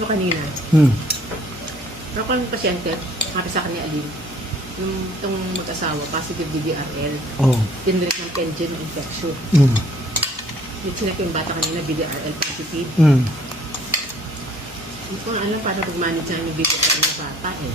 mo kanina. Pero kung yung pasyente, para sa kanya alin, yung itong mag-asawa, positive BDRL, tinrik ng pengen infection. Yung sinak yung bata kanina, BDRL positive. Hindi ko alam paano pag-manage na yung BDRL ng bata eh.